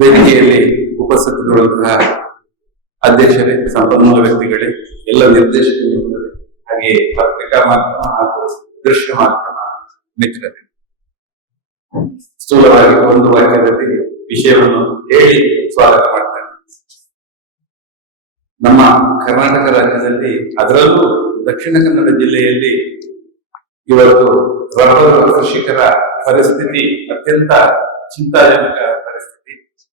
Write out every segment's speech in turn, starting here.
ವೇದಿಕೆಯಲ್ಲಿ ಉಪಸ್ಥಿತರುವಂತಹ ಅಧ್ಯಕ್ಷರೇ, ಸಂಪನ್ಮೂಲ ವ್ಯಕ್ತಿಗಳೇ, ಎಲ್ಲ ನಿರ್ದೇಶಕರು ಹಾಗೆ ಪತ್ರಿಕಾ ಮಾಧ್ಯಮ ಹಾಗೂ ದೃಶ್ಯ ಮಾಧ್ಯಮ ಮಿತ್ರರೇ. ಸ್ಥೂಲವಾಗಿ ಒಂದು ವಾಕ್ಯದಲ್ಲಿ ವಿಷಯವನ್ನು ಹೇಳಿ ಸ್ವಾಗತ ಮಾಡ್ತೇನೆ. ನಮ್ಮ ಕರ್ನಾಟಕ ರಾಜ್ಯದಲ್ಲಿ, ಅದರಲ್ಲೂ ದಕ್ಷಿಣ ಕನ್ನಡ ಜಿಲ್ಲೆಯಲ್ಲಿ ಇವತ್ತು ರಬ್ಬರ್ ಕೃಷಿಕರ ಪರಿಸ್ಥಿತಿ ಅತ್ಯಂತ ಚಿಂತಾಜನಕ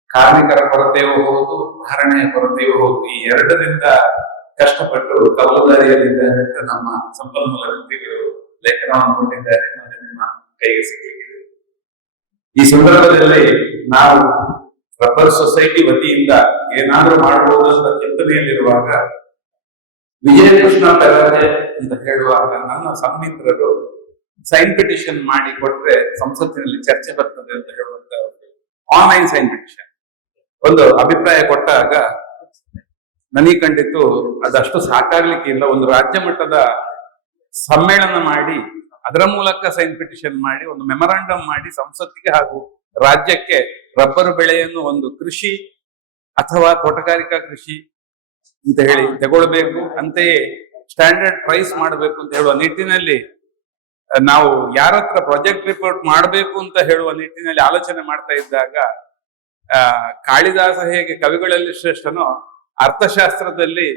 ಕಾರ್ಮಿಕರ ಕೊರತೆಯೂ ಹೌದು ಧಾರಣೆಯ ಕೊರತೆಯೂ ಹೌದು. ಈ ಎರಡರಿಂದ ಕಷ್ಟಪಟ್ಟು ಕವಲುದಾರಿಯಲ್ಲಿದ್ದಾರೆ ನಮ್ಮ ಸಂಪನ್ಮೂಲ ವ್ಯಕ್ತಿಗಳು ಲೇಖನವನ್ನು ಕೊಟ್ಟಿದ್ದಾರೆ, ಮತ್ತೆ ನಿಮ್ಮ ಕೈಗೆ ಸಿಕ್ಕಿದೆ. ಈ ಸಂದರ್ಭದಲ್ಲಿ ನಾವು ರಬ್ಬರ್ ಸೊಸೈಟಿ ವತಿಯಿಂದ ಏನಾದ್ರೂ ಮಾಡಬಹುದು ಅಂತ ಚಿಂತನೆಯಲ್ಲಿರುವಾಗ ವಿಜಯಕೃಷ್ಣ ಪೆರಾಜೆ ಅಂತ ಹೇಳುವಾಗ ನನ್ನ ಸಮ್ಮಿತ್ರರು ಸೈನ್ ಪಿಟಿಷನ್ ಮಾಡಿ ಕೊಟ್ರೆ ಸಂಸತ್ತಿನಲ್ಲಿ ಚರ್ಚೆ ಬರ್ತದೆ ಅಂತ ಹೇಳುವಂತ ಆನ್ಲೈನ್ ಸೈನ್ ಪಿಟಿಷನ್ ಒಂದು ಅಭಿಪ್ರಾಯ ಕೊಟ್ಟಾಗ ನನಗೆ ಕಂಡಿತ್ತು ಅದಷ್ಟು ಸಾಕಾಗ್ಲಿಕ್ಕೆ ಇಲ್ಲ ಒಂದು ರಾಜ್ಯ ಮಟ್ಟದ ಸಮ್ಮೇಳನ ಮಾಡಿ ಅದರ ಮೂಲಕ ಸೈನ್ ಪಿಟಿಷನ್ ಮಾಡಿ ಒಂದು ಮೆಮೊರಾಂಡಮ್ ಮಾಡಿ ಸಂಸತ್ತಿಗೆ ಹಾಗೂ ರಾಜ್ಯಕ್ಕೆ ರಬ್ಬರ್ ಬೆಳೆಯನ್ನು ಒಂದು ಕೃಷಿ ಅಥವಾ ತೋಟಗಾರಿಕಾ ಕೃಷಿ ಅಂತ ಹೇಳಿ ತಗೊಳ್ಬೇಕು. ಅಂತೆಯೇ ಸ್ಟ್ಯಾಂಡರ್ಡ್ ಪ್ರೈಸ್ ಮಾಡಬೇಕು ಅಂತ ಹೇಳುವ ನಿಟ್ಟಿನಲ್ಲಿ ನಾವು ಯಾರ ಹತ್ರ ಪ್ರಾಜೆಕ್ಟ್ ರಿಪೋರ್ಟ್ ಮಾಡಬೇಕು ಅಂತ ಹೇಳುವ ನಿಟ್ಟಿನಲ್ಲಿ ಆಲೋಚನೆ ಮಾಡ್ತಾ ಇದ್ದಾಗ ಆ, ಕಾಳಿದಾಸ ಹೇಗೆ ಕವಿಗಳಲ್ಲಿ ಶ್ರೇಷ್ಠನೋ ಅರ್ಥಶಾಸ್ತ್ರದಲ್ಲಿ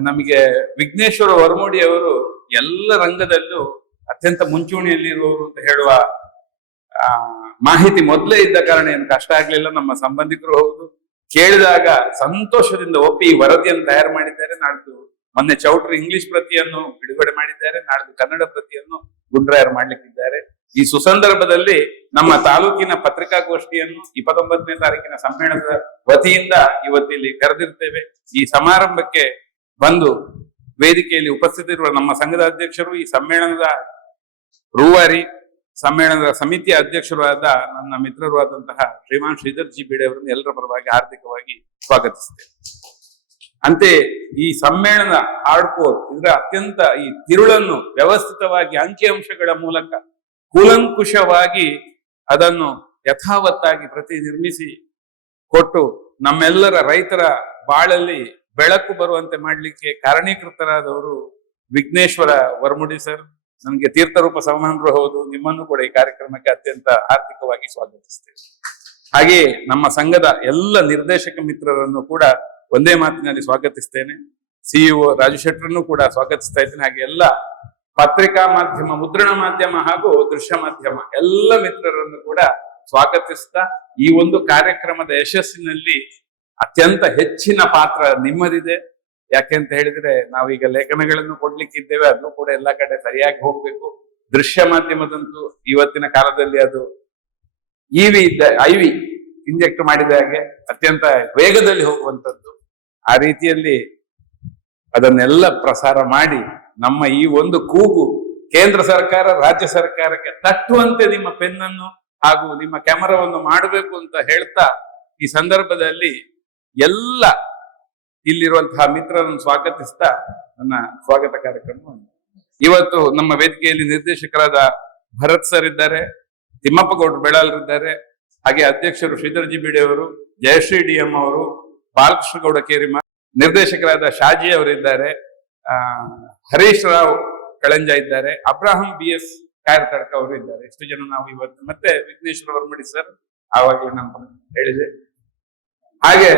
ನಮಗೆ ವಿಘ್ನೇಶ್ವರ ವರ್ಮೋಡಿ ಅವರು ಎಲ್ಲ ರಂಗದಲ್ಲೂ ಅತ್ಯಂತ ಮುಂಚೂಣಿಯಲ್ಲಿರುವವರು ಅಂತ ಹೇಳುವ ಮಾಹಿತಿ ಮೊದಲೇ ಇದ್ದ ಕಾರಣ ಏನು? ಕಷ್ಟ ಆಗ್ಲಿಲ್ಲ, ನಮ್ಮ ಸಂಬಂಧಿಕರು ಹೌದು. ಕೇಳಿದಾಗ ಸಂತೋಷದಿಂದ ಒಪ್ಪಿ ಈ ವರದಿಯನ್ನು ತಯಾರು ಮಾಡಿದ್ದಾರೆ. ನಾಡ್ದು ಮೊನ್ನೆ ಚೌಟ್ರಿ ಇಂಗ್ಲಿಷ್ ಪ್ರತಿಯನ್ನು ಬಿಡುಗಡೆ ಮಾಡಿದ್ದಾರೆ. ನಾಡ್ದು ಕನ್ನಡ ಪ್ರತಿಯನ್ನು ಗುಂಡ್ರಾಯರ್ ಮಾಡ್ಲಿಕ್ಕಿದ್ದಾರೆ. ಈ ಸುಸಂದರ್ಭದಲ್ಲಿ ನಮ್ಮ ತಾಲೂಕಿನ ಪತ್ರಿಕಾಗೋಷ್ಠಿಯನ್ನು ಇಪ್ಪತ್ತೊಂಬತ್ತನೇ ತಾರೀಕಿನ ಸಮ್ಮೇಳನದ ವತಿಯಿಂದ ಇವತ್ತಿಲ್ಲಿ ಕರೆದಿರ್ತೇವೆ. ಈ ಸಮಾರಂಭಕ್ಕೆ ಬಂದು ವೇದಿಕೆಯಲ್ಲಿ ಉಪಸ್ಥಿತರಿರುವ ನಮ್ಮ ಸಂಘದ ಅಧ್ಯಕ್ಷರು, ಈ ಸಮ್ಮೇಳನದ ರೂವಾರಿ, ಸಮ್ಮೇಳನದ ಸಮಿತಿಯ ಅಧ್ಯಕ್ಷರು ಆದ ನನ್ನ ಮಿತ್ರರು ಆದಂತಹ ಶ್ರೀಮಾನ್ ಶ್ರೀಧರ್ ಜಿ. ಬಿಡೆ ಅವರನ್ನು ಎಲ್ಲರ ಪರವಾಗಿ ಹಾರ್ದಿಕವಾಗಿ ಸ್ವಾಗತಿಸುತ್ತೇವೆ ಅಂತೆ ಈ ಸಮ್ಮೇಳನ ಹಾಡ್ಕೋರ್ ಇದರ ಅತ್ಯಂತ ಈ ತಿರುಳನ್ನು ವ್ಯವಸ್ಥಿತವಾಗಿ ಅಂಕಿಅಂಶಗಳ ಮೂಲಕ ಕೂಲಂಕುಷವಾಗಿ ಅದನ್ನು ಯಥಾವತ್ತಾಗಿ ಪ್ರತಿ ನಿರ್ಮಿಸಿ ಕೊಟ್ಟು ನಮ್ಮೆಲ್ಲರ ರೈತರ ಬಾಳಲ್ಲಿ ಬೆಳಕು ಬರುವಂತೆ ಮಾಡಲಿಕ್ಕೆ ಕಾರಣೀಕೃತರಾದವರು ವಿಘ್ನೇಶ್ವರ ವರ್ಮುಡಿ ಸರ್. ನನಗೆ ತೀರ್ಥರೂಪ ಸಮಾನರು ಹೌದು. ನಿಮ್ಮನ್ನು ಕೂಡ ಈ ಕಾರ್ಯಕ್ರಮಕ್ಕೆ ಅತ್ಯಂತ ಆರ್ಥಿಕವಾಗಿ ಸ್ವಾಗತಿಸ್ತೇವೆ. ಹಾಗೆಯೇ ನಮ್ಮ ಸಂಘದ ಎಲ್ಲ ನಿರ್ದೇಶಕ ಮಿತ್ರರನ್ನು ಕೂಡ ಒಂದೇ ಮಾತಿನಲ್ಲಿ ಸ್ವಾಗತಿಸ್ತೇನೆ. ಸಿಇಒ ರಾಜು ಶೆಟ್ಟರನ್ನು ಕೂಡ ಸ್ವಾಗತಿಸ್ತಾ ಇದ್ದೇನೆ. ಹಾಗೆ ಎಲ್ಲ ಪತ್ರಿಕಾ ಮಾಧ್ಯಮ, ಮುದ್ರಣ ಮಾಧ್ಯಮ ಹಾಗೂ ದೃಶ್ಯ ಮಾಧ್ಯಮ ಎಲ್ಲ ಮಿತ್ರರನ್ನು ಕೂಡ ಸ್ವಾಗತಿಸ್ತಾ ಈ ಒಂದು ಕಾರ್ಯಕ್ರಮದ ಯಶಸ್ಸಿನಲ್ಲಿ ಅತ್ಯಂತ ಹೆಚ್ಚಿನ ಪಾತ್ರ ನಿಮ್ಮದಿದೆ. ಯಾಕೆಂತ ಹೇಳಿದ್ರೆ ನಾವೀಗ ಲೇಖನಗಳನ್ನು ಕೊಡ್ಲಿಕ್ಕಿದ್ದೇವೆ ಅದು ಕೂಡ ಎಲ್ಲ ಕಡೆ ಸರಿಯಾಗಿ ಹೋಗ್ಬೇಕು. ದೃಶ್ಯ ಮಾಧ್ಯಮದಂತೂ ಇವತ್ತಿನ ಕಾಲದಲ್ಲಿ ಅದು ಇವಿ ವಿ ಇಂಜೆಕ್ಟ್ ಮಾಡಿದ ಹಾಗೆ ಅತ್ಯಂತ ವೇಗದಲ್ಲಿ ಹೋಗುವಂತದ್ದು ಆ ರೀತಿಯಲ್ಲಿ ಅದನ್ನೆಲ್ಲ ಪ್ರಸಾರ ಮಾಡಿ ನಮ್ಮ ಈ ಒಂದು ಕೂಗು ಕೇಂದ್ರ ಸರ್ಕಾರ, ರಾಜ್ಯ ಸರ್ಕಾರಕ್ಕೆ ತಟ್ಟುವಂತೆ ನಿಮ್ಮ ಪೆನ್ನನ್ನು ಹಾಗೂ ನಿಮ್ಮ ಕ್ಯಾಮರಾವನ್ನು ಮಾಡಬೇಕು ಅಂತ ಹೇಳ್ತಾ ಈ ಸಂದರ್ಭದಲ್ಲಿ ಎಲ್ಲ ಇಲ್ಲಿರುವಂತಹ ಮಿತ್ರರನ್ನು ಸ್ವಾಗತಿಸ್ತಾ ನನ್ನ ಸ್ವಾಗತ ಕಾರ್ಯಕ್ರಮವನ್ನು ಇವತ್ತು ನಮ್ಮ ವೇದಿಕೆಯಲ್ಲಿ ನಿರ್ದೇಶಕರಾದ ಭರತ್ ಸರ್ ಇದ್ದಾರೆ, ತಿಮ್ಮಪ್ಪ ಗೌಡ್ರು ಬೆಳಾಲ್ರಿದ್ದಾರೆ ಹಾಗೆ ಅಧ್ಯಕ್ಷರು ಶ್ರೀಧರ್ ಜಿ ಬಿಡಿ ಅವರು, ಜಯಶ್ರೀ ಡಿ ಎಂ ಅವರು, ಬಾಲಕೃಷ್ಣ ಗೌಡ ಕೇರಿಮ ನಿರ್ದೇಶಕರಾದ ಶಾಜಿ ಅವರಿದ್ದಾರೆ. ಹರೀಶ್ ರಾವ್ ಕಳಂಜ ಇದ್ದಾರೆ. ಅಬ್ರಾಹಂ ಬಿ ಎಸ್ ಕಾಯರ್ತಡ್ಕ ಅವರು ಇದ್ದಾರೆ. ಎಷ್ಟು ಜನ ನಾವು ಇವತ್ತು ಮತ್ತೆ ವಿಘ್ನೇಶ್ವರ ವರ್ಮಡಿ ಸರ್ ಆವಾಗಲೇ ನಮ್ಮ ಹೇಳಿದೆ. ಹಾಗೆ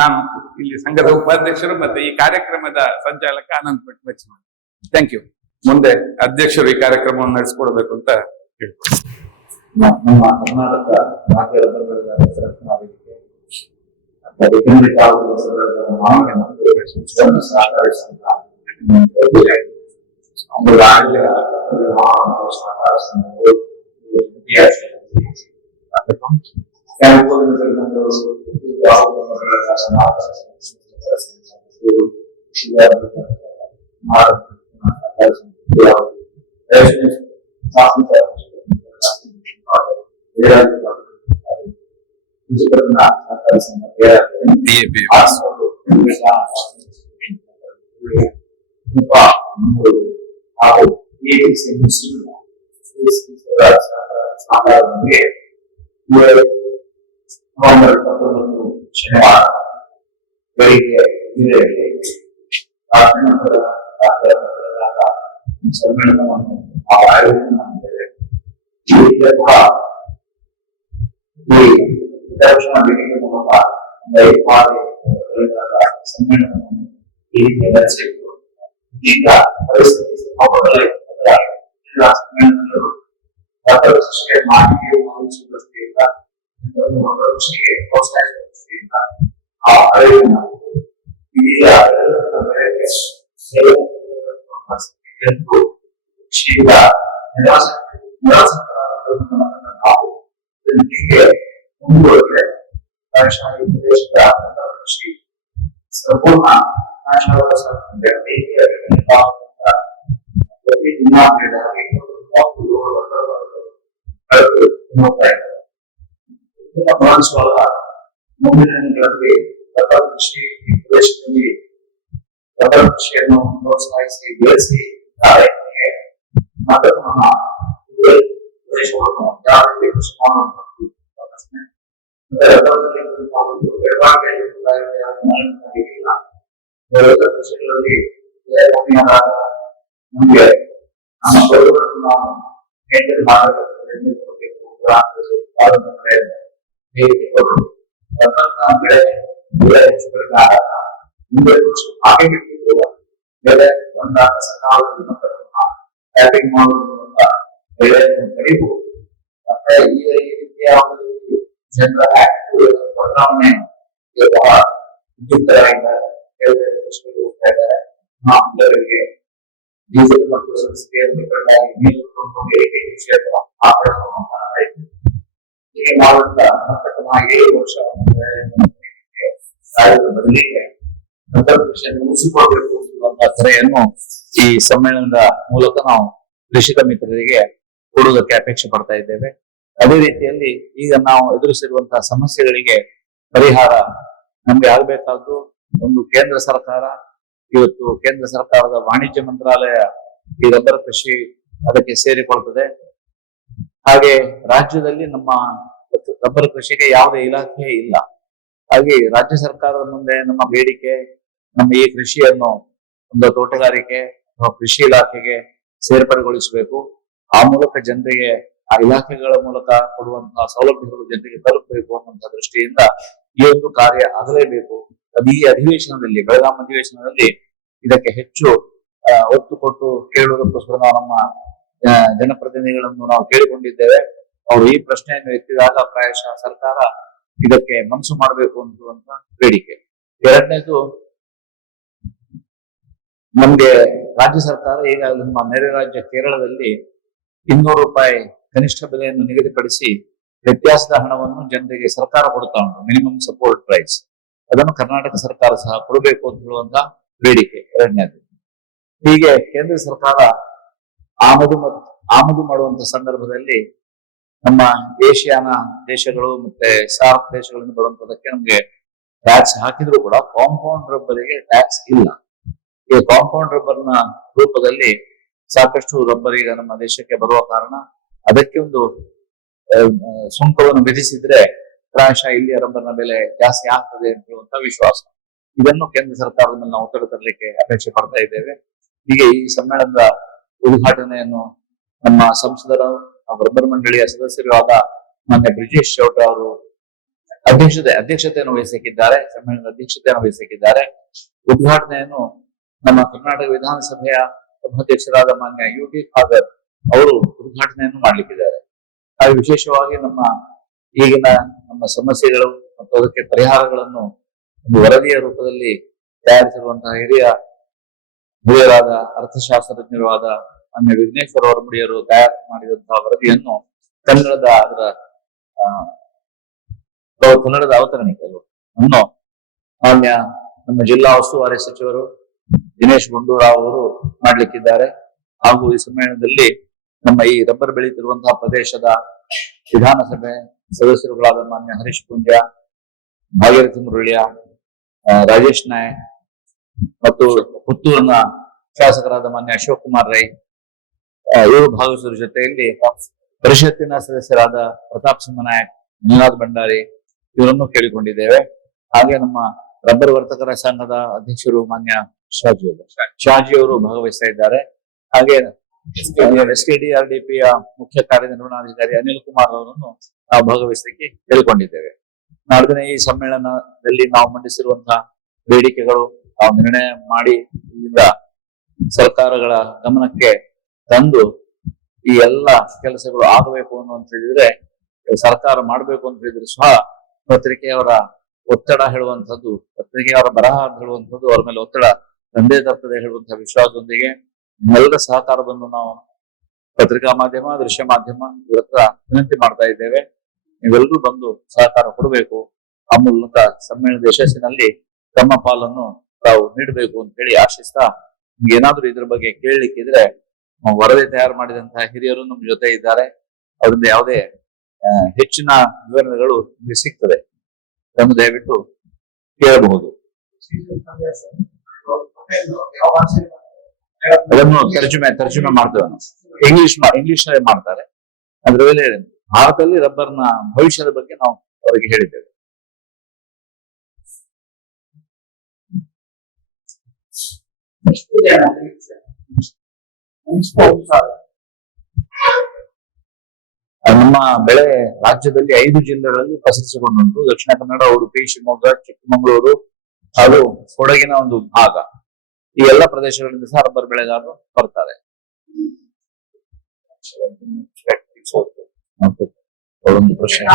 ನಾನು ಇಲ್ಲಿ ಸಂಘದ ಉಪಾಧ್ಯಕ್ಷರು ಮತ್ತೆ ಈ ಕಾರ್ಯಕ್ರಮದ ಸಂಚಾಲಕ ಆನಂದ್ ಭಟ್ ಮಚ್ಚಿ. ಥ್ಯಾಂಕ್ ಯು ಮುಂದೆ ಅಧ್ಯಕ್ಷರು ಈ ಕಾರ್ಯಕ್ರಮವನ್ನು ನಡೆಸ್ಕೊಡ್ಬೇಕು ಅಂತ ನಮ್ಮ ಕರ್ನಾಟಕ ವೇದಿಕೆ ಮತ್ತು ಕೇಂದ್ರ ತಾಲೂಕು ಹೆಸರುಗಳ ಮಾನ್ಯ ಮತ್ತು ರಕ್ಷಣೆಯನ್ನು ಸಹಕರಿಸಿದ ಅಮೂಲ್ಯ ಸಹಕಾರ ಸಂಘವು ಇತಿಹಾಸ DAP. ನವೆಂಬರ್ ಇಪ್ಪತ್ತೊಂಬತ್ತು ಶನಿವಾರ ಬೆಳಿಗ್ಗೆ ಜಿಲ್ಲೆಯಲ್ಲಿ ರಾಷ್ಟ್ರಮಟ್ಟದ ರಾಜ್ಯ ಮಟ್ಟದ ಸಮ್ಮೇಳನವನ್ನು ನಾವು ಆಯೋಜನೆ ಮಾಡಿದ್ದೇವೆ ಈ ರೀತಿಯ ಕೂಡ ಈ ದಕ್ಷಿಣ ವೇದಿಕೆ ಮೂಲಕ ದಯಮಾಡಿ ಬೆಳೆದ ಸಮ್ಮೇಳನವನ್ನು ಈ ರೀತಿ ನಡೆಸಿತ್ತು ಈಗ ಪರಿಸ್ಥಿತಿ ಸಮಬಲದಲ್ಲಿ ಜಿಲ್ಲಾ ಸಮ್ಮೇಳನಗಳು ರಕ್ತದೃಷ್ಟಿಗೆ ಮಾಹಿತಿ ಒದಗಿಸುವ ದೃಷ್ಟಿಯಿಂದ ರಕ್ತದೃಷ್ಟಿಗೆ ಪ್ರೋತ್ಸಾಹಿಸುವ ದೃಷ್ಟಿಯಿಂದ ಆ ಅರಿವನ್ನು ಇದೀಗ ಎಲ್ಲರ ಮೇರೆಗೆ ಸೇವೆ ಎಂದು ಶೀಘ್ರ ನಿರಾಸ ನಿರಾಸಕ್ತರಾದ ನಾವು ಹೀಗೆ ಮುಂದುವರೆದರೆ ಬಹುಶಃ ಈ ಪ್ರದೇಶದ ಕೃಷಿ ಸಂಪೂರ್ಣ ನಾಶವಾದ ಸಾಧ್ಯತೆ ಪ್ರತಿ ದಿನ ಬೆಳೆದಾಗಿ ನೋಡ್ತಾ ಇದ್ದಾರೆ ಇದನ್ನ ಗಮನಿಸುವಾಗ ಮುಂದಿನ ದಿನಗಳಲ್ಲಿ ರಬ್ಬರ್ ಕೃಷಿ ಈ ಪ್ರದೇಶದಲ್ಲಿ ರಬ್ಬರ್ ಕೃಷಿಯನ್ನು ಪ್ರೋತ್ಸಾಹಿಸಿ ಬೆಳೆಸಿ ಕಾರ್ಯಕ್ಕೆ ಮತ್ತು ನಮ್ಮ ಇದೇ ಪ್ರದೇಶವನ್ನು ಯಾವ ರೀತಿ ಕೃಷಿ ಮಾಡುವಂಥದ್ದು ಪ್ರಶ್ನೆ ಮತ್ತೆ ರಬ್ಬರ್ನಲ್ಲಿ ನಾವು ಒಂದು ಬೆಳವಣಿಗೆ ಇಲ್ಲ ರಬ್ಬರ್ ಕೃಷಿಗಳಲ್ಲಿ ಕಮ್ಮಿಯಾದಾಗ ನಮಗೆ ನಮ್ಮ ಬದುಕನ್ನು ನಾವು ಮೇಂಟೈನ್ ಮಾಡಬೇಕು ಕೊಡಬೇಕು ಗ್ರಾಹಕರು ಉತ್ಪಾದನೆ ಬೆಳೆಯನ್ನು ಹೇಗೆ ಕೊಡಬೇಕು ರಬ್ಬರ್ನ ಬೆಳೆ ಬೆಳೆ ಹೆಚ್ಚು ಕಡಿಮೆ ಆದಾಗ ಮುಂದೆ ಕೃಷಿ ಹಾಗೆ ಬಿಟ್ಟು ಕೂಡ ಬೆಳೆ ಬಂದಾಗ ಸಕಾಲದಲ್ಲಿ ಮಟ್ಟವನ್ನು ಮಕ್ಕಳಿಗೆ ಡೀಸೆಲ್ ಮತ್ತು ಸಬ್ಸಿಡಿಯನ್ನು ಕಡ್ಡಾಯ ನೀರು ಮಾಡ್ತಾ ಇದ್ದೀವಿ. ಹೀಗೆ ಮಾಡುತ್ತಾ ಮತ್ತೊಮ್ಮೆ ಏಳು ವರ್ಷ ಬದಲಿಗೆ ಉಳಿಸಿಕೊಳ್ಬೇಕು ಅನ್ನುವಂತ ಕರೆಯನ್ನು ಈ ಸಮ್ಮೇಳನದ ಮೂಲಕ ನಾವು ಕೃಷಿಕ ಮಿತ್ರರಿಗೆ ಕೊಡುವುದಕ್ಕೆ ಅಪೇಕ್ಷೆ ಪಡ್ತಾ ಇದ್ದೇವೆ ಅದೇ ರೀತಿಯಲ್ಲಿ ಈಗ ನಾವು ಎದುರಿಸಿರುವಂತಹ ಸಮಸ್ಯೆಗಳಿಗೆ ಪರಿಹಾರ ನಮ್ಗೆ ಆಗ್ಬೇಕಾದ್ದು ಒಂದು ಕೇಂದ್ರ ಸರ್ಕಾರ ಇವತ್ತು ಕೇಂದ್ರ ಸರ್ಕಾರದ ವಾಣಿಜ್ಯ ಮಂತ್ರಾಲಯ ಈ ರಬ್ಬರ್ ಕೃಷಿ ಅದಕ್ಕೆ ಸೇರಿಕೊಳ್ತದೆ. ಹಾಗೆ ರಾಜ್ಯದಲ್ಲಿ ನಮ್ಮ ರಬ್ಬರ್ ಕೃಷಿಗೆ ಯಾವುದೇ ಇಲಾಖೆ ಇಲ್ಲ. ಹಾಗೆ ರಾಜ್ಯ ಸರ್ಕಾರದ ಮುಂದೆ ನಮ್ಮ ಬೇಡಿಕೆ, ನಮ್ಮ ಈ ಕೃಷಿಯನ್ನು ಒಂದು ತೋಟಗಾರಿಕೆ ಅಥವಾ ಕೃಷಿ ಇಲಾಖೆಗೆ ಸೇರ್ಪಡೆಗೊಳಿಸಬೇಕು. ಆ ಮೂಲಕ ಜನರಿಗೆ, ಆ ಇಲಾಖೆಗಳ ಮೂಲಕ ಕೊಡುವಂತಹ ಸೌಲಭ್ಯಗಳು ಜನರಿಗೆ ತಲುಪಬೇಕು ಅನ್ನುವಂತಹ ದೃಷ್ಟಿಯಿಂದ ಈ ಒಂದು ಕಾರ್ಯ ಆಗಲೇಬೇಕು. ಈ ಅಧಿವೇಶನದಲ್ಲಿ, ಬೆಳಗಾಂ ಅಧಿವೇಶನದಲ್ಲಿ ಇದಕ್ಕೆ ಹೆಚ್ಚು ಒತ್ತು ಕೊಟ್ಟು ಕೇಳುವುದಕ್ಕೋಸ್ಕರ ನಾವು ನಮ್ಮ ಜನಪ್ರತಿನಿಧಿಗಳನ್ನು ನಾವು ಕೇಳಿಕೊಂಡಿದ್ದೇವೆ. ಅವರು ಈ ಪ್ರಶ್ನೆಯನ್ನು ಎತ್ತಿದಾಗ ಪ್ರಾಯಶಃ ಸರ್ಕಾರ ಇದಕ್ಕೆ ಮನಸ್ಸು ಮಾಡಬೇಕು ಅನ್ನುವಂತ ಬೇಡಿಕೆ. ಎರಡನೇದು, ನಮ್ಗೆ ರಾಜ್ಯ ಸರ್ಕಾರ ಈಗಾಗಲೇ ನಮ್ಮ ನೆರೆ ರಾಜ್ಯ ಕೇರಳದಲ್ಲಿ ಇನ್ನೂರು ರೂಪಾಯಿ ಕನಿಷ್ಠ ಬೆಲೆಯನ್ನು ನಿಗದಿಪಡಿಸಿ ವ್ಯತ್ಯಾಸದ ಹಣವನ್ನು ಜನರಿಗೆ ಸರ್ಕಾರ ಕೊಡ್ತಾ ಉಂಟು. ಮಿನಿಮಮ್ ಸಪೋರ್ಟ್ ಪ್ರೈಸ್ ಅದನ್ನು ಕರ್ನಾಟಕ ಸರ್ಕಾರ ಸಹ ಕೊಡಬೇಕು ಅಂತ ಹೇಳುವಂತ ಬೇಡಿಕೆ ಎರಡನೇದು ಹೀಗೆ ಕೇಂದ್ರ ಸರ್ಕಾರ ಆಮದು ಮತ್ತು ಆಮದು ಮಾಡುವಂತ ಸಂದರ್ಭದಲ್ಲಿ ನಮ್ಮ ಏಷ್ಯಾನ ದೇಶಗಳು ಮತ್ತೆ ಸಾರ್ಕ್ ದೇಶಗಳಿಂದ ಬರುವಂತದಕ್ಕೆ ನಮ್ಗೆ ಟ್ಯಾಕ್ಸ್ ಹಾಕಿದ್ರು ಕೂಡ ಕಾಂಪೌಂಡ್ ರಬ್ಬರಿಗೆ ಟ್ಯಾಕ್ಸ್ ಇಲ್ಲ. ಈ ಕಾಂಪೌಂಡ್ ರಬ್ಬರ್ನ ರೂಪದಲ್ಲಿ ಸಾಕಷ್ಟು ರಬ್ಬರ್ ಈಗ ನಮ್ಮ ದೇಶಕ್ಕೆ ಬರುವ ಕಾರಣ ಅದಕ್ಕೆ ಒಂದು ಸುಂಕವನ್ನು ವಿಧಿಸಿದ್ರೆ ಪ್ರಾಯಶಃ ಇಲ್ಲಿ ರಬ್ಬರ್ನ ಬೆಲೆ ಜಾಸ್ತಿ ಆಗ್ತದೆ ಅಂತ ಹೇಳುವಂತ ವಿಶ್ವಾಸ. ಇದನ್ನು ಕೇಂದ್ರ ಸರ್ಕಾರದ ಮೇಲೆ ನಾವು ಒತ್ತಡ ತರಲಿಕ್ಕೆ ಅಪೇಕ್ಷೆ ಪಡ್ತಾ ಇದ್ದೇವೆ. ಹೀಗೆ ಈ ಸಮ್ಮೇಳನದ ಉದ್ಘಾಟನೆಯನ್ನು ನಮ್ಮ ಸಂಸದರು ರಬ್ಬರ್ ಮಂಡಳಿಯ ಸದಸ್ಯರು ಆದ ಮಾನ್ಯ ಬ್ರಿಜೇಶ್ ಚೌಟ ಅವರು ಅಧ್ಯಕ್ಷತೆ, ಅಧ್ಯಕ್ಷತೆಯನ್ನು ವಹಿಸಿಕ್ಕಿದ್ದಾರೆ ಸಮ್ಮೇಳನದ ಅಧ್ಯಕ್ಷತೆಯನ್ನು ವಹಿಸಿಕ್ಕಿದ್ದಾರೆ ಉದ್ಘಾಟನೆಯನ್ನು ನಮ್ಮ ಕರ್ನಾಟಕ ವಿಧಾನಸಭೆಯ ಸಭಾಧ್ಯಕ್ಷರಾದ ಮಾನ್ಯ ಯು ಟಿ ಖಾದರ್ ಅವರು ಉದ್ಘಾಟನೆಯನ್ನು ಮಾಡಲಿಕ್ಕಿದ್ದಾರೆ. ಹಾಗೆ ವಿಶೇಷವಾಗಿ ನಮ್ಮ ಈಗಿನ ನಮ್ಮ ಸಮಸ್ಯೆಗಳು ಮತ್ತು ಅದಕ್ಕೆ ಪರಿಹಾರಗಳನ್ನು ಒಂದು ವರದಿಯ ರೂಪದಲ್ಲಿ ತಯಾರಿಸಿರುವಂತಹ ಹಿರಿಯ ಹಿರಿಯರಾದ ಅರ್ಥಶಾಸ್ತ್ರಜ್ಞರು ಆದ ಮಾನ್ಯ ವಿಘ್ನೇಶ್ವರ ಹೊರಮುಡಿಯರು ತಯಾರು ಮಾಡಿದಂತಹ ವರದಿಯನ್ನು ಕನ್ನಡದ ಅದರ ಕನ್ನಡದ ಅವತರಣಿಕೆಗಳು ಅನ್ನು ಮಾನ್ಯ ನಮ್ಮ ಜಿಲ್ಲಾ ಉಸ್ತುವಾರಿ ಸಚಿವರು ದಿನೇಶ್ ಗುಂಡೂರಾವ್ ಅವರು ಮಾಡ್ಲಿಕ್ಕಿದ್ದಾರೆ. ಹಾಗೂ ಈ ಸಮ್ಮೇಳನದಲ್ಲಿ ನಮ್ಮ ಈ ರಬ್ಬರ್ ಬೆಳೀತಿರುವಂತಹ ಪ್ರದೇಶದ ವಿಧಾನಸಭೆ ಸದಸ್ಯರುಗಳಾದ ಮಾನ್ಯ ಹರೀಶ್ ಪುಂಜ, ಭಾಗೀರಥಿ ಮುರಳಿಯ ರಾಜೇಶ್ ನಾಯ್ ಮತ್ತು ಪುತ್ತೂರಿನ ಶಾಸಕರಾದ ಮಾನ್ಯ ಅಶೋಕ್ ಕುಮಾರ್ ರೈ ಇವರು ಭಾಗವಹಿಸುವ ಜೊತೆಯಲ್ಲಿ ಪರಿಷತ್ತಿನ ಸದಸ್ಯರಾದ ಪ್ರತಾಪ್ ಸಿಂಹ ನಾಯಕ್ ನೀನಾಥ್ ಭಂಡಾರಿ ಇವರನ್ನು ಕೇಳಿಕೊಂಡಿದ್ದೇವೆ. ಹಾಗೆ ನಮ್ಮ ರಬ್ಬರ್ ವರ್ತಕರ ಸಂಘದ ಅಧ್ಯಕ್ಷರು ಮಾನ್ಯ ಶಾಜಿ ಅವರು. ಶಾಜಿ ಅವರು ಭಾಗವಹಿಸ್ತಾ ಇದ್ದಾರೆ. ಹಾಗೆ S K D R D ಪಿಯ ಮುಖ್ಯ ಕಾರ್ಯನಿರ್ವಹಣಾಧಿಕಾರಿ ಅನಿಲ್ ಕುಮಾರ್ ಅವರನ್ನು ನಾವು ಭಾಗವಹಿಸಲಿಕ್ಕೆ ಕೇಳಿಕೊಂಡಿದ್ದೇವೆ. ನಾಲ್ಕನೇ ಈ ಸಮ್ಮೇಳನದಲ್ಲಿ ನಾವು ಮಂಡಿಸಿರುವಂತಹ ಬೇಡಿಕೆಗಳು ನಾವು ನಿರ್ಣಯ ಮಾಡಿ ಇಲ್ಲಿಂದ ಸರ್ಕಾರಗಳ ಗಮನಕ್ಕೆ ತಂದು ಈ ಎಲ್ಲ ಕೆಲಸಗಳು ಆಗಬೇಕು ಅನ್ನುವಂತ ಹೇಳಿದ್ರೆ, ಸರ್ಕಾರ ಮಾಡಬೇಕು ಅಂತ ಹೇಳಿದ್ರೆ ಸಹ ಪತ್ರಿಕೆಯವರ ಒತ್ತಡ ಹೇಳುವಂತದ್ದು ಪತ್ರಿಕೆಯವರ ಬರಹ ಅಂತ ಹೇಳುವಂಥದ್ದು ಅವರ ಮೇಲೆ ಒತ್ತಡ ತಂದೆ ತರ್ತದೆ ಹೇಳುವಂತಹ ವಿಶ್ವಾಸದೊಂದಿಗೆ ನಿಮ್ಮೆಲ್ಲರ ಸಹಕಾರವನ್ನು ನಾವು ಪತ್ರಿಕಾ ಮಾಧ್ಯಮ, ದೃಶ್ಯ ಮಾಧ್ಯಮ ಇವರ ಹತ್ರ ವಿನಂತಿ ಮಾಡ್ತಾ ಇದ್ದೇವೆ. ನೀವೆಲ್ಲರೂ ಬಂದು ಸಹಕಾರ ಕೊಡಬೇಕು. ಆ ಮೂಲಕ ಸಮ್ಮೇಳನದ ಯಶಸ್ಸಿನಲ್ಲಿ ತಮ್ಮ ಪಾಲನ್ನು ತಾವು ನೀಡಬೇಕು ಅಂತ ಹೇಳಿ ಆಶಿಸ್ತಾ ನಿಮ್ಗೆ ಏನಾದ್ರೂ ಇದ್ರ ಬಗ್ಗೆ ಕೇಳಲಿಕ್ಕಿದ್ರೆ ಇದ್ರೆ ವರದಿ ತಯಾರು ಮಾಡಿದಂತಹ ಹಿರಿಯರು ನಮ್ಮ ಜೊತೆ ಇದ್ದಾರೆ. ಅವರಿಂದ ಯಾವುದೇ ಹೆಚ್ಚಿನ ವಿವರಣೆಗಳು ನಿಮಗೆ ಸಿಗ್ತದೆ. ಅದನ್ನು ದಯವಿಟ್ಟು ಕೇಳಬಹುದು. ಅದನ್ನು ತರ್ಜುಮೆ ತರ್ಜುಮೆ ಮಾಡ್ತೇವೆ ಇಂಗ್ಲಿಷ್ ಇಂಗ್ಲಿಷ್ ಮಾಡ್ತಾರೆ. ಅದರಲ್ಲಿ ಭಾರತದಲ್ಲಿ ರಬ್ಬರ್ನ ಭವಿಷ್ಯದ ಬಗ್ಗೆ ನಾವು ಅವರಿಗೆ ಹೇಳಿದ್ದೇವೆ. ನಮ್ಮ ಬೆಳೆ ರಾಜ್ಯದಲ್ಲಿ ಐದು ಜಿಲ್ಲೆಗಳಲ್ಲಿ ಪಸರಿಸಿಕೊಂಡುಂಟು. ದಕ್ಷಿಣ ಕನ್ನಡ, ಉಡುಪಿ, ಶಿವಮೊಗ್ಗ, ಚಿಕ್ಕಮಗಳೂರು ಹಾಗೂ ಕೊಡಗಿನ ಒಂದು ಭಾಗ. ಈ ಎಲ್ಲ ಪ್ರದೇಶಗಳಿಂದ ಸಹ ರಬ್ಬರ್ ಬೆಳೆಗಾರರು ಬರ್ತಾರೆ. ಮತ್ತೆ ಅವರೊಂದು ಪ್ರಶ್ನೆ.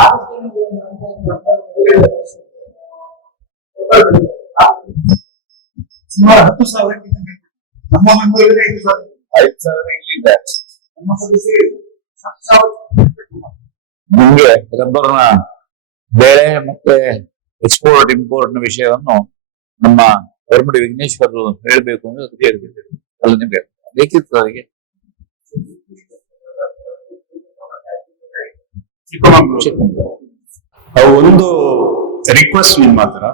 ಸುಮಾರು ಹತ್ತು ಹೆಚ್ಚು. ನಮ್ಮ ಮೆಂಬರ್ ಐದು ಸಾವಿರ. ಐದು ಸಾವಿರ ಇಲ್ಲಿದೆ. ನಮ್ಮ ಸದಸ್ಯರು ಹತ್ತು ಸಾವಿರ ನಿಮ್ಗೆ ರಬ್ಬರ್ನ ಬೆಳೆ ಮತ್ತೆ ಎಕ್ಸ್ಪೋರ್ಟ್ ಇಂಪೋರ್ಟ್ನ ವಿಷಯವನ್ನು ನಮ್ಮ ಗರ್ಮಡಿ ವಿಘ್ನೇಶ್ವರ್ ಹೇಳ್ಬೇಕು ಅಂದ್ರೆ ಅದು ಹೇಳ್ತಿದ್ದೇವೆ ಅಲ್ಲ ನಿಮ್ಗೆ ಬೇಕಿತ್ತು ಅವರಿಗೆ? ಒಂದು ರಿಕ್ವೆಸ್ಟ್ ನಿಮ್ಮ ಹತ್ರ.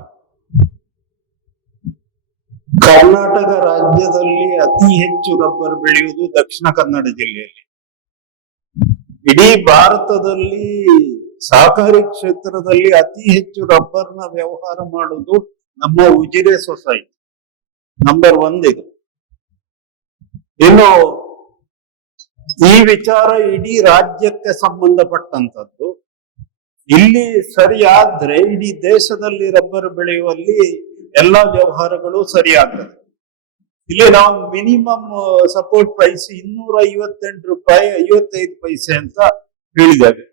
ಕರ್ನಾಟಕ ರಾಜ್ಯದಲ್ಲಿ ಅತಿ ಹೆಚ್ಚು ರಬ್ಬರ್ ಬೆಳೆಯುವುದು ದಕ್ಷಿಣ ಕನ್ನಡ ಜಿಲ್ಲೆಯಲ್ಲಿ. ಇಡೀ ಭಾರತದಲ್ಲಿ ಸಹಕಾರಿ ಕ್ಷೇತ್ರದಲ್ಲಿ ಅತಿ ಹೆಚ್ಚು ರಬ್ಬರ್ನ ವ್ಯವಹಾರ ಮಾಡುವುದು ನಮ್ಮ ಉಜಿರೆ ಸೊಸೈಟಿ. ನಂಬರ್ ಒಂದ್ ಇದು. ಇನ್ನು ಈ ವಿಚಾರ ಇಡೀ ರಾಜ್ಯಕ್ಕೆ ಸಂಬಂಧಪಟ್ಟಂತದ್ದು ಇಲ್ಲಿ ಸರಿಯಾದ್ರೆ ಇಡೀ ದೇಶದಲ್ಲಿ ರಬ್ಬರ್ ಬೆಳೆಯುವಲ್ಲಿ ಎಲ್ಲಾ ವ್ಯವಹಾರಗಳು ಸರಿಯಾಗ್ತದೆ ಇಲ್ಲಿ ನಾವು ಮಿನಿಮಮ್ ಸಪೋರ್ಟ್ ಪ್ರೈಸ್ ಇನ್ನೂರ ಐವತ್ತೆಂಟು ರೂಪಾಯಿ, ಐವತ್ತೈದು ಪೈಸೆ ಅಂತ ಹೇಳಿದ್ದೇವೆ.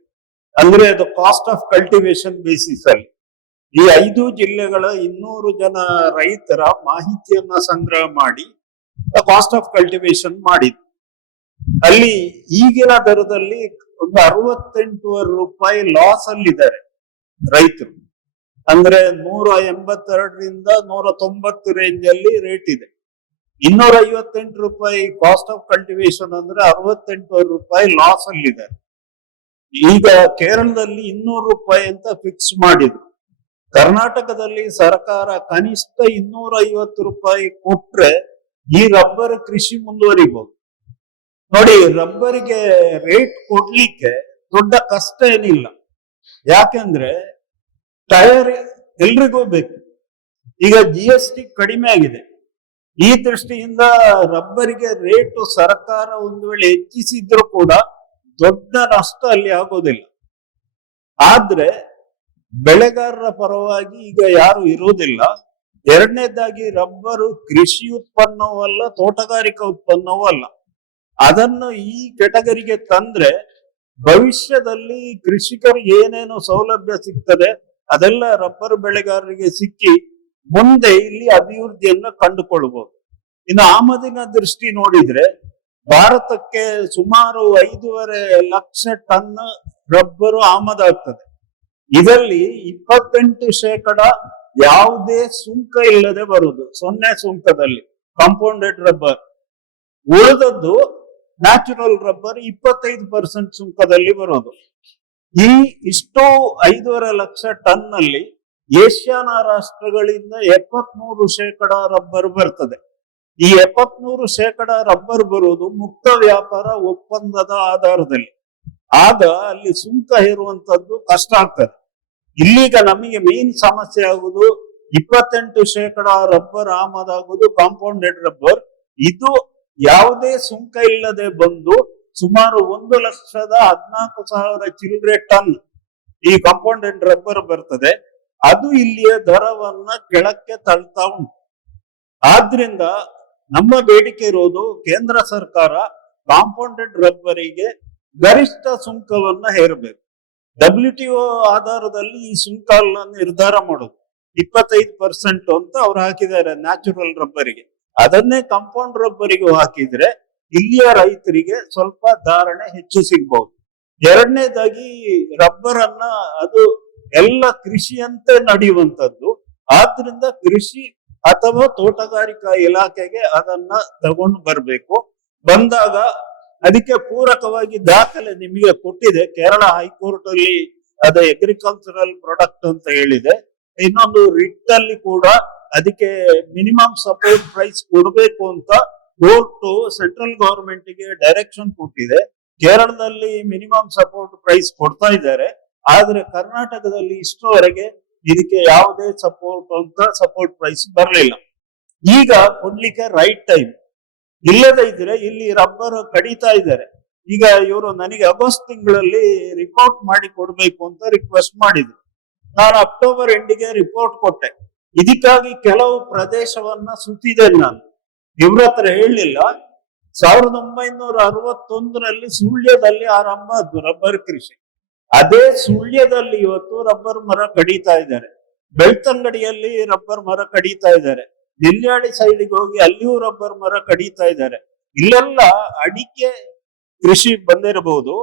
ಅಂದ್ರೆ ಅದು ಕಾಸ್ಟ್ ಆಫ್ ಕಲ್ಟಿವೇಶನ್ ಬೇಸಿಸ್ ಅಲ್ಲಿ. ಈ ಐದು ಜಿಲ್ಲೆಗಳ ಇನ್ನೂರು ಜನ ರೈತರ ಮಾಹಿತಿಯನ್ನ ಸಂಗ್ರಹ ಮಾಡಿ ಕಾಸ್ಟ್ ಆಫ್ ಕಲ್ಟಿವೇಶನ್ ಮಾಡಿದ್ರು ಅಲ್ಲಿ ಈಗಿನ ದರದಲ್ಲಿ ಒಂದು ಅರವತ್ತೆಂಟುವರೆ ರೂಪಾಯಿ ಲಾಸ್ ಅಲ್ಲಿದ್ದಾರೆ ರೈತರು. ಅಂದ್ರೆ ನೂರ ಎಂಬತ್ತೆರಡರಿಂದ ನೂರ ತೊಂಬತ್ತು ರೇಂಜ್ ಅಲ್ಲಿ ರೇಟ್ ಇದೆ. ಇನ್ನೂರ ಐವತ್ತೆಂಟು ರೂಪಾಯಿ ಕಾಸ್ಟ್ ಆಫ್ ಕಲ್ಟಿವೇಶನ್ ಅಂದ್ರೆ ಅರವತ್ತೆಂಟುವರೆ ರೂಪಾಯಿ ಲಾಸ್ ಅಲ್ಲಿದ್ದಾರೆ. ಈಗ ಕೇರಳದಲ್ಲಿ ಇನ್ನೂರು ರೂಪಾಯಿ ಅಂತ ಫಿಕ್ಸ್ ಮಾಡಿದ್ರು. ಕರ್ನಾಟಕದಲ್ಲಿ ಸರ್ಕಾರ ಕನಿಷ್ಠ ಇನ್ನೂರ ಐವತ್ತು ರೂಪಾಯಿ ಕೊಟ್ರೆ ಈ ರಬ್ಬರ್ ಕೃಷಿ ಮುಂದುವರಿಬಹುದು ನೋಡಿ, ರಬ್ಬರಿಗೆ ರೇಟ್ ಕೊಡ್ಲಿಕ್ಕೆ ದೊಡ್ಡ ಕಷ್ಟ ಏನಿಲ್ಲ. ಯಾಕೆಂದ್ರೆ ಟೈರ್ ಎಲ್ರಿಗೂ ಬೇಕು. ಈಗ ಜಿ ಎಸ್ ಟಿ ಕಡಿಮೆ ಆಗಿದೆ. ಈ ದೃಷ್ಟಿಯಿಂದ ರಬ್ಬರಿಗೆ ರೇಟು ಸರ್ಕಾರ ಒಂದು ವೇಳೆ ಹೆಚ್ಚಿಸಿದ್ರು ಕೂಡ ದೊಡ್ಡ ನಷ್ಟ ಅಲ್ಲಿ ಆಗೋದಿಲ್ಲ. ಆದ್ರೆ ಬೆಳೆಗಾರರ ಪರವಾಗಿ ಈಗ ಯಾರು ಇರುವುದಿಲ್ಲ. ಎರಡನೇದಾಗಿ ರಬ್ಬರು ಕೃಷಿ ಉತ್ಪನ್ನವೂ ಅಲ್ಲ ತೋಟಗಾರಿಕಾ ಉತ್ಪನ್ನವೂ ಅಲ್ಲ. ಅದನ್ನು ಈ ಕೆಟಗರಿಗೆ ತಂದ್ರೆ ಭವಿಷ್ಯದಲ್ಲಿ ಕೃಷಿಕರು ಏನೇನು ಸೌಲಭ್ಯ ಸಿಗ್ತದೆ, ಅದೆಲ್ಲ ರಬ್ಬರ್ ಬೆಳೆಗಾರರಿಗೆ ಸಿಕ್ಕಿ ಮುಂದೆ ಇಲ್ಲಿ ಅಭಿವೃದ್ಧಿಯನ್ನು ಕಂಡುಕೊಳ್ಬಹುದು ಇನ್ನು ಆಮದಿನ ದೃಷ್ಟಿ ನೋಡಿದ್ರೆ ಭಾರತಕ್ಕೆ ಸುಮಾರು ಐದೂವರೆ ಲಕ್ಷ ಟನ್ ರಬ್ಬರು ಆಮದಾಗ್ತದೆ. ಇದರಲ್ಲಿ ಇಪ್ಪತ್ತೆಂಟು ಶೇಕಡ ಯಾವುದೇ ಸುಂಕ ಇಲ್ಲದೆ ಬರುವುದು, ಸೊನ್ನೆ ಸುಂಕದಲ್ಲಿ, ಕಾಂಪೌಂಡೆಡ್ ರಬ್ಬರ್. ಉಳಿದದ್ದು ನ್ಯಾಚುರಲ್ ರಬ್ಬರ್ ಇಪ್ಪತ್ತೈದು ಪರ್ಸೆಂಟ್ ಸುಂಕದಲ್ಲಿ ಬರೋದು. ಈ ಇಷ್ಟೋ ಐದೂವರೆ ಲಕ್ಷ ಟನ್ನಲ್ಲಿ ಏಷ್ಯಾನ ರಾಷ್ಟ್ರಗಳಿಂದ ಎಪ್ಪತ್ಮೂರು ಶೇಕಡ ರಬ್ಬರ್ ಬರ್ತದೆ. ಈ ಎಪ್ಪತ್ಮೂರು ಶೇಕಡ ರಬ್ಬರ್ ಬರುವುದು ಮುಕ್ತ ವ್ಯಾಪಾರ ಒಪ್ಪಂದದ ಆಧಾರದಲ್ಲಿ. ಆಗ ಅಲ್ಲಿ ಸುಂಕ ಹೇರುವಂತದ್ದು ಕಷ್ಟ ಆಗ್ತದೆ. ಇಲ್ಲಿಗ ನಮಗೆ ಮೇನ್ ಸಮಸ್ಯೆ ಆಗುವುದು ಇಪ್ಪತ್ತೆಂಟು ಶೇಕಡ ರಬ್ಬರ್ ಆಮದಾಗುವುದು ಕಾಂಪೌಂಡೆಡ್ ರಬ್ಬರ್ ಇದು ಯಾವುದೇ ಸುಂಕ ಇಲ್ಲದೆ ಬಂದು ಸುಮಾರು ಒಂದು ಲಕ್ಷದ ಹದಿನಾಲ್ಕು ಸಾವಿರ ಚಿಲ್ಲರೆ ಟನ್ ಈ ಕಾಂಪೌಂಡೆಡ್ ರಬ್ಬರ್ ಬರ್ತದೆ. ಅದು ಇಲ್ಲಿಯ ದರವನ್ನ ಕೆಳಕ್ಕೆ ತಳ್ತಾ ಉಂಟು. ಆದ್ರಿಂದ ನಮ್ಮ ಬೇಡಿಕೆ ಇರೋದು ಕೇಂದ್ರ ಸರ್ಕಾರ ಕಾಂಪೌಂಡೆಡ್ ರಬ್ಬರಿಗೆ ಗರಿಷ್ಠ ಸುಂಕವನ್ನ ಹೇರಬೇಕು. ಡಬ್ಲ್ಯೂ ಟಿ ಆಧಾರದಲ್ಲಿ ಈ ಸುಂಕ ನಿರ್ಧಾರ ಮಾಡೋದು. ಇಪ್ಪತ್ತೈದು ಪರ್ಸೆಂಟ್ ಅಂತ ಅವ್ರು ಹಾಕಿದ್ದಾರೆ ನ್ಯಾಚುರಲ್ ರಬ್ಬರಿಗೆ ಅದನ್ನೇ ಕಾಂಪೌಂಡ್ ರಬ್ಬರಿಗೂ ಹಾಕಿದ್ರೆ ಇಲ್ಲಿಯ ರೈತರಿಗೆ ಸ್ವಲ್ಪ ಧಾರಣೆ ಹೆಚ್ಚು ಸಿಗ್ಬಹುದು ಎರಡನೇದಾಗಿ ರಬ್ಬರ್ ಅನ್ನ ಅದು ಎಲ್ಲ ಕೃಷಿಯಂತೆ ನಡೆಯುವಂತದ್ದು ಆದ್ರಿಂದ ಕೃಷಿ ಅಥವಾ ತೋಟಗಾರಿಕಾ ಇಲಾಖೆಗೆ ಅದನ್ನ ತಗೊಂಡು ಬರ್ಬೇಕು. ಬಂದಾಗ ಅದಕ್ಕೆ ಪೂರಕವಾಗಿ ದಾಖಲೆ ನಿಮಗೆ ಕೊಟ್ಟಿದೆ. ಕೇರಳ ಹೈಕೋರ್ಟ್ ಅಲ್ಲಿ ಅದ ಅಗ್ರಿಕಲ್ಚರಲ್ ಪ್ರಾಡಕ್ಟ್ ಅಂತ ಹೇಳಿದೆ. ಇನ್ನೊಂದು ರಿಟ್ ಅಲ್ಲಿ ಕೂಡ ಅದಕ್ಕೆ ಮಿನಿಮಮ್ ಸಪೋರ್ಟ್ ಪ್ರೈಸ್ ಕೊಡಬೇಕು ಅಂತ ಕೋರ್ಟ್ ಸೆಂಟ್ರಲ್ ಗವರ್ಮೆಂಟ್ಗೆ ಡೈರೆಕ್ಷನ್ ಕೊಟ್ಟಿದೆ. ಕೇರಳದಲ್ಲಿ ಮಿನಿಮಮ್ ಸಪೋರ್ಟ್ ಪ್ರೈಸ್ ಕೊಡ್ತಾ ಇದ್ದಾರೆ. ಆದ್ರೆ ಕರ್ನಾಟಕದಲ್ಲಿ ಇಷ್ಟುವರೆಗೆ ಇದಕ್ಕೆ ಯಾವುದೇ ಸಪೋರ್ಟ್ ಅಂತ ಸಪೋರ್ಟ್ ಪ್ರೈಸ್ ಬರಲಿಲ್ಲ. ಈಗ ಕೊಡ್ಲಿಕ್ಕೆ ರೈಟ್ ಟೈಮ್ ಇಲ್ಲದೆ ಇದ್ರೆ ಇಲ್ಲಿ ರಬ್ಬರ್ ಕಡಿತಾ ಇದ್ದಾರೆ. ಈಗ ಇವರು ನನಗೆ ಆಗಸ್ಟ್ ತಿಂಗಳಲ್ಲಿ ರಿಪೋರ್ಟ್ ಮಾಡಿ ಕೊಡ್ಬೇಕು ಅಂತ ರಿಕ್ವೆಸ್ಟ್ ಮಾಡಿದ್ರು. ನಾನು ಅಕ್ಟೋಬರ್ ಎಂಡಿಗೆ ರಿಪೋರ್ಟ್ ಕೊಟ್ಟೆ. ಇದಕ್ಕಾಗಿ ಕೆಲವು ಪ್ರದೇಶವನ್ನ ಸುತ್ತಿದೆ ನಾನು. ಇವ್ರ ಹತ್ರ ಹೇಳಲಿಲ್ಲ. ಸಾವಿರದ ಒಂಬೈನೂರ ಅರವತ್ತೊಂದರಲ್ಲಿ ಸುಳ್ಯದಲ್ಲಿ ಆರಂಭ ರಬ್ಬರ್ ಕೃಷಿ. ಅದೇ ಸುಳ್ಯದಲ್ಲಿ ಇವತ್ತು ರಬ್ಬರ್ ಮರ ಕಡಿತಾ ಇದ್ದಾರೆ. ಬೆಳ್ತಂಗಡಿಯಲ್ಲಿ ರಬ್ಬರ್ ಮರ ಕಡಿತಾ ಇದ್ದಾರೆ. ನೆಲ್ಯಾಡಿ ಸೈಡ್ಗೆ ಹೋಗಿ ಅಲ್ಲಿಯೂ ರಬ್ಬರ್ ಮರ ಕಡಿತಾ ಇದ್ದಾರೆ. ಇಲ್ಲೆಲ್ಲ ಅಡಿಕೆ ಕೃಷಿ ಬಂದಿರಬಹುದು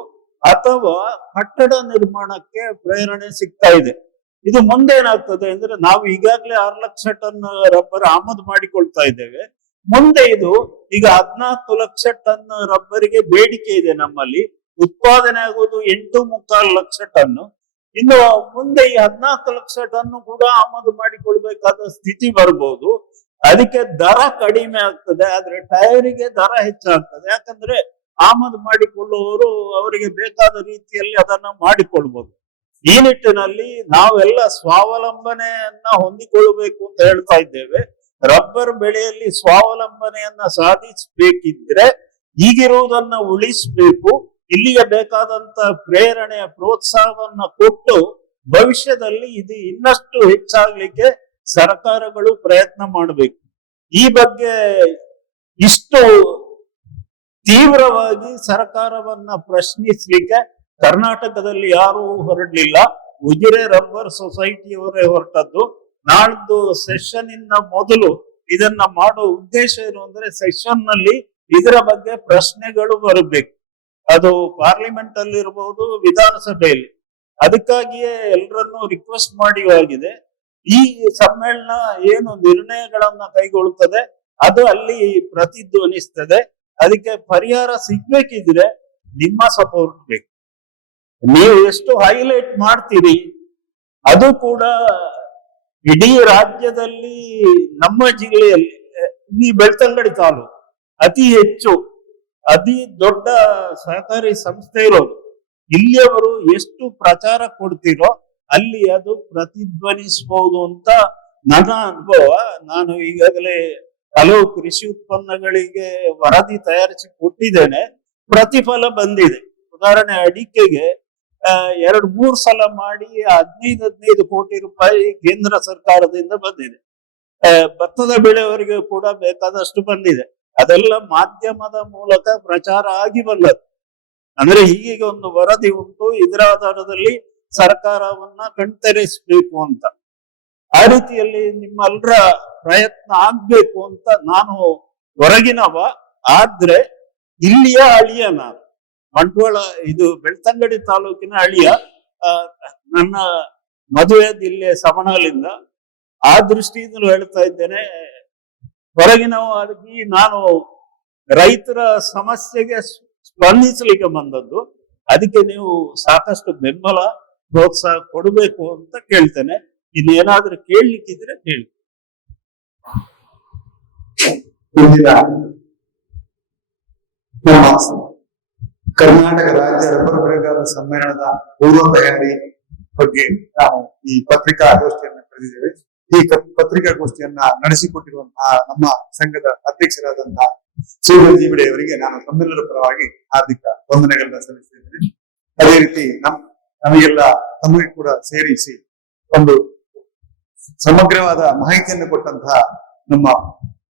ಅಥವಾ ಕಟ್ಟಡ ನಿರ್ಮಾಣಕ್ಕೆ ಪ್ರೇರಣೆ ಸಿಗ್ತಾ ಇದೆ. ಇದು ಮುಂದೆ ಏನಾಗ್ತದೆ ಅಂದ್ರೆ ನಾವು ಈಗಾಗಲೇ ಆರು ಲಕ್ಷ ಟನ್ ರಬ್ಬರ್ ಆಮದು ಮಾಡಿಕೊಳ್ತಾ ಇದ್ದೇವೆ. ಮುಂದೆ ಇದು ಈಗ ಹದಿನಾಲ್ಕು ಲಕ್ಷ ಟನ್ ರಬ್ಬರಿಗೆ ಬೇಡಿಕೆ ಇದೆ ನಮ್ಮಲ್ಲಿ. ಉತ್ಪಾದನೆ ಆಗುವುದು ಎಂಟು ಮುಕ್ಕಾಲು ಲಕ್ಷ ಟನ್. ಇನ್ನು ಮುಂದೆ ಈ ಹದಿನಾಲ್ಕು ಲಕ್ಷ ಟನ್ ಕೂಡ ಆಮದು ಮಾಡಿಕೊಳ್ಬೇಕಾದ ಸ್ಥಿತಿ ಬರ್ಬೋದು. ಅದಕ್ಕೆ ದರ ಕಡಿಮೆ ಆಗ್ತದೆ, ಆದ್ರೆ ಟೈರಿಗೆ ದರ ಹೆಚ್ಚಾಗ್ತದೆ. ಯಾಕಂದ್ರೆ ಆಮದು ಮಾಡಿಕೊಳ್ಳುವವರು ಅವರಿಗೆ ಬೇಕಾದ ರೀತಿಯಲ್ಲಿ ಅದನ್ನ ಮಾಡಿಕೊಳ್ಬಹುದು ಈ ನಿಟ್ಟಿನಲ್ಲಿ ನಾವೆಲ್ಲ ಸ್ವಾವಲಂಬನೆಯನ್ನ ಹೊಂದಿಕೊಳ್ಳಬೇಕು ಅಂತ ಹೇಳ್ತಾ ಇದ್ದೇವೆ. ರಬ್ಬರ್ ಬೆಳೆಯಲ್ಲಿ ಸ್ವಾವಲಂಬನೆಯನ್ನ ಸಾಧಿಸಬೇಕಿದ್ರೆ ಈಗಿರುವುದನ್ನ ಉಳಿಸಬೇಕು. ಇಲ್ಲಿಗೆ ಬೇಕಾದಂತ ಪ್ರೇರಣೆಯ ಪ್ರೋತ್ಸಾಹವನ್ನ ಕೊಟ್ಟು ಭವಿಷ್ಯದಲ್ಲಿ ಇದು ಇನ್ನಷ್ಟು ಹೆಚ್ಚಾಗ್ಲಿಕ್ಕೆ ಸರ್ಕಾರಗಳು ಪ್ರಯತ್ನ ಮಾಡಬೇಕು. ಈ ಬಗ್ಗೆ ಇಷ್ಟು ತೀವ್ರವಾಗಿ ಸರ್ಕಾರವನ್ನ ಪ್ರಶ್ನಿಸ್ಲಿಕ್ಕೆ ಕರ್ನಾಟಕದಲ್ಲಿ ಯಾರೂ ಹೊರಡ್ಲಿಲ್ಲ. ಉಜಿರೆ ರಬ್ಬರ್ ಸೊಸೈಟಿಯವರೇ ಹೊರಟದ್ದು. ನಾಳ್ದು ಸೆಷನ್ ಇಂದ ಮೊದಲು ಇದನ್ನ ಮಾಡೋ ಉದ್ದೇಶ ಏನು ಅಂದ್ರೆ ಸೆಷನ್ನಲ್ಲಿ ಇದರ ಬಗ್ಗೆ ಪ್ರಶ್ನೆಗಳು ಬರಬೇಕು. ಅದು ಪಾರ್ಲಿಮೆಂಟ್ ಅಲ್ಲಿ ಇರಬಹುದು ವಿಧಾನಸಭೆಯಲ್ಲಿ. ಅದಕ್ಕಾಗಿಯೇ ಎಲ್ಲರನ್ನೂ ರಿಕ್ವೆಸ್ಟ್ ಮಾಡಿ ಆಗಿದೆ. ಈ ಸಮ್ಮೇಳನ ಏನು ನಿರ್ಣಯಗಳನ್ನ ಕೈಗೊಳ್ಳುತ್ತದೆ, ಅದು ಅಲ್ಲಿ ಪ್ರತಿಧ್ವನಿಸ್ತದೆ. ಅದಕ್ಕೆ ಪರಿಹಾರ ಸಿಗ್ಬೇಕಿದ್ರೆ ನಿಮ್ಮ ಸಪೋರ್ಟ್ ಬೇಕು. ನೀವು ಎಷ್ಟು ಹೈಲೈಟ್ ಮಾಡ್ತೀರಿ, ಅದು ಕೂಡ ಇಡೀ ರಾಜ್ಯದಲ್ಲಿ ನಮ್ಮ ಜಿಲ್ಲೆಯಲ್ಲಿ, ಈ ಬೆಳ್ತಂಗಡಿ ತಾಲೂಕು ಅತಿ ಹೆಚ್ಚು, ಅತಿ ದೊಡ್ಡ ಸಹಕಾರಿ ಸಂಸ್ಥೆ ಇರೋದು. ಇಲ್ಲಿಯವರು ಎಷ್ಟು ಪ್ರಚಾರ ಕೊಡ್ತೀರೋ ಅಲ್ಲಿ ಅದು ಪ್ರತಿಧ್ವನಿಸಬಹುದು ಅಂತ ನನ್ನ ಅನುಭವ. ನಾನು ಈಗಾಗಲೇ ಹಲವು ಕೃಷಿ ಉತ್ಪನ್ನಗಳಿಗೆ ವರದಿ ತಯಾರಿಸಿ ಕೊಟ್ಟಿದ್ದೇನೆ. ಪ್ರತಿಫಲ ಬಂದಿದೆ. ಉದಾಹರಣೆ ಅಡಿಕೆಗೆ ಎರಡ್ ಮೂರ್ ಸಲ ಮಾಡಿ ಹದಿನೈದು ಹದಿನೈದು ಕೋಟಿ ರೂಪಾಯಿ ಕೇಂದ್ರ ಸರ್ಕಾರದಿಂದ ಬಂದಿದೆ. ಭತ್ತದ ಬೆಳೆಯವರಿಗೆ ಕೂಡ ಬೇಕಾದಷ್ಟು ಬಂದಿದೆ. ಅದೆಲ್ಲ ಮಾಧ್ಯಮದ ಮೂಲಕ ಪ್ರಚಾರ ಆಗಿ ಬಂದದ್ದು. ಅಂದ್ರೆ ಹೀಗೆ ಒಂದು ವರದಿ ಉಂಟು, ಇದರ ಆಧಾರದಲ್ಲಿ ಸರ್ಕಾರವನ್ನ ಕಣ್ತರಿಸಬೇಕು ಅಂತ. ಆ ರೀತಿಯಲ್ಲಿ ನಿಮ್ಮೆಲ್ಲರ ಪ್ರಯತ್ನ ಆಗ್ಬೇಕು ಅಂತ ನಾನು ಹೊರಗಿನವ, ಆದ್ರೆ ಇಲ್ಲಿಯ ಅಳಿಯ ನಾನು. ಬಂಟ್ವಾಳ ಇದು ಬೆಳ್ತಂಗಡಿ ತಾಲೂಕಿನ ಅಳಿಯ ನನ್ನ ಮದುವೆ ಇಲ್ಲಿ ಸಮನಾಲಿಂದ ಆ ದೃಷ್ಟಿಯಿಂದಲೂ ಹೇಳ್ತಾ ಇದ್ದೇನೆ ಹೊರಗಿನವಾಗಿ ನಾನು ರೈತರ ಸಮಸ್ಯೆಗೆ ಸ್ಪಂದಿಸಲಿಕ್ಕೆ ಬಂದದ್ದು, ಅದಕ್ಕೆ ನೀವು ಸಾಕಷ್ಟು ಬೆಂಬಲ, ಪ್ರೋತ್ಸಾಹ ಕೊಡಬೇಕು ಅಂತ ಕೇಳ್ತೇನೆ. ಇನ್ನೇನಾದ್ರೂ ಕೇಳಲಿಕ್ಕಿದ್ರೆ ಹೇಳಿ ನಮ್ಮ ಕರ್ನಾಟಕ ರಾಜ್ಯ ರಬ್ಬರ್ ಬೆಳೆಗಾರರ ಸಮ್ಮೇಳನದ ಪೂರ್ವ ತಯಾರಿ ಬಗ್ಗೆ ನಾವು ಈ ಪತ್ರಿಕಾಗೋಷ್ಠಿಯನ್ನು ಕರೆದಿದ್ದೇವೆ. ಈ ಪತ್ರಿಕಾಗೋಷ್ಠಿಯನ್ನ ನಡೆಸಿಕೊಟ್ಟಿರುವಂತಹ ನಮ್ಮ ಸಂಘದ ಅಧ್ಯಕ್ಷರಾದಂತಹ ಸೂರ್ಯ ಜೀವಿಡೆ ಅವರಿಗೆ ನಾನು ತಮ್ಮೆಲ್ಲರ ಪರವಾಗಿ ಹಾರ್ದಿಕ ವಂದನೆಗಳನ್ನ ಸಲ್ಲಿಸಿದ್ದೇನೆ ಅದೇ ರೀತಿ ನಮ್, ನಮಗೆಲ್ಲ ತಮಗೆ ಕೂಡ ಸೇರಿಸಿ ಒಂದು ಸಮಗ್ರವಾದ ಮಾಹಿತಿಯನ್ನು ಕೊಟ್ಟಂತಹ ನಮ್ಮ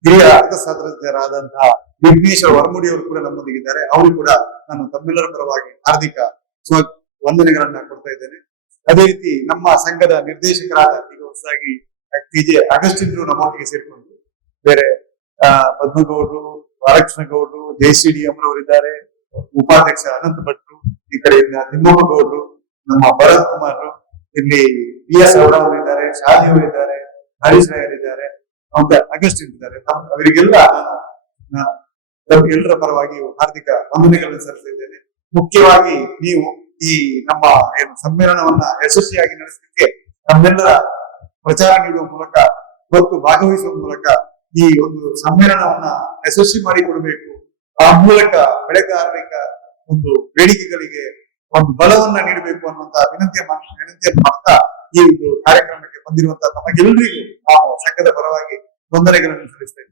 ಹಿರಿಯ ಅರ್ಥಶಾಸ್ತ್ರಜ್ಞರಾದಂತಹ ವಿಘ್ನೇಶ್ವರ ವರಮುಡಿ ಅವರು ಕೂಡ ನಮ್ಮೊಂದಿಗಿದ್ದಾರೆ ಅವರು ಕೂಡ ನಾನು ತಮ್ಮೆಲ್ಲರ ಪರವಾಗಿ ಹಾರ್ದಿಕ ಸ್ವ ವಂದನೆಗಳನ್ನ ಕೊಡ್ತಾ ಇದ್ದೇನೆ. ಅದೇ ರೀತಿ ನಮ್ಮ ಸಂಘದ ನಿರ್ದೇಶಕರಾದ ಈಗ ಹೊಸದಾಗಿ ಜೆ ಅಗಸ್ಟಿನ್ ನಮ್ಮೊಟ್ಟಿಗೆ ಸೇರಿಕೊಂಡು ಬೇರೆ ಪದ್ಮಗೌಡರು ಬಾಲಕೃಷ್ಣ ಗೌಡರು ಜೆ ಸಿ ಡಿ ಅವರಿದ್ದಾರೆ ಉಪಾಧ್ಯಕ್ಷ ಅನಂತ ಭಟ್ರು ಈ ಕಡೆಯಿಂದ ತಿಮ್ಮಪ್ಪ ಗೌಡರು, ನಮ್ಮ ಭರತ್ ಕುಮಾರ್ ಇಲ್ಲಿ ಬಿ ಎಸ್ ಅವರು ಇದ್ದಾರೆ ಶಾದಿ ಅವರಿದ್ದಾರೆ ಹರೀಶ್ ರಾಯರ್ ಇದ್ದಾರೆ ಮತ್ತೆ ಅಗಸ್ಟಿನ್ ಇದ್ದಾರೆ. ಅವರಿಗೆಲ್ಲ ಎಲ್ಲರ ಪರವಾಗಿ ಹಾರ್ದಿಕ ವಂದನೆಗಳನ್ನು ಸಲ್ಲಿಸಿದ್ದೇನೆ. ಮುಖ್ಯವಾಗಿ ನೀವು ಈ ನಮ್ಮ ಏನು ಸಮ್ಮೇಳನವನ್ನ ಯಶಸ್ವಿಯಾಗಿ ನಡೆಸಲಿಕ್ಕೆ ನಮ್ಮೆಲ್ಲರ ಪ್ರಚಾರ ನೀಡುವ ಮೂಲಕ ಮತ್ತು ಭಾಗವಹಿಸುವ ಮೂಲಕ ಈ ಒಂದು ಸಮ್ಮೇಳನವನ್ನ ಯಶಸ್ವಿ ಮಾಡಿಕೊಡಬೇಕು ಆ ಮೂಲಕ ಬೆಳೆಗಾರರಿಗ ಒಂದು ಬೇಡಿಕೆಗಳಿಗೆ ಒಂದು ಬಲವನ್ನ ನೀಡಬೇಕು ಅನ್ನುವಂತ ವಿನಂತಿಯ ವಿನಂತಿ ವಿನಂತಿಯನ್ನು ಮಾಡ್ತಾ ಈ ಒಂದು ಕಾರ್ಯಕ್ರಮಕ್ಕೆ ಬಂದಿರುವಂತಹ ತಮಗೆಲ್ಲರಿಗೂ ನಾವು ಸಂಘದ ಪರವಾಗಿ ವಂದನೆಗಳನ್ನು ಸಲ್ಲಿಸ್ತೇವೆ.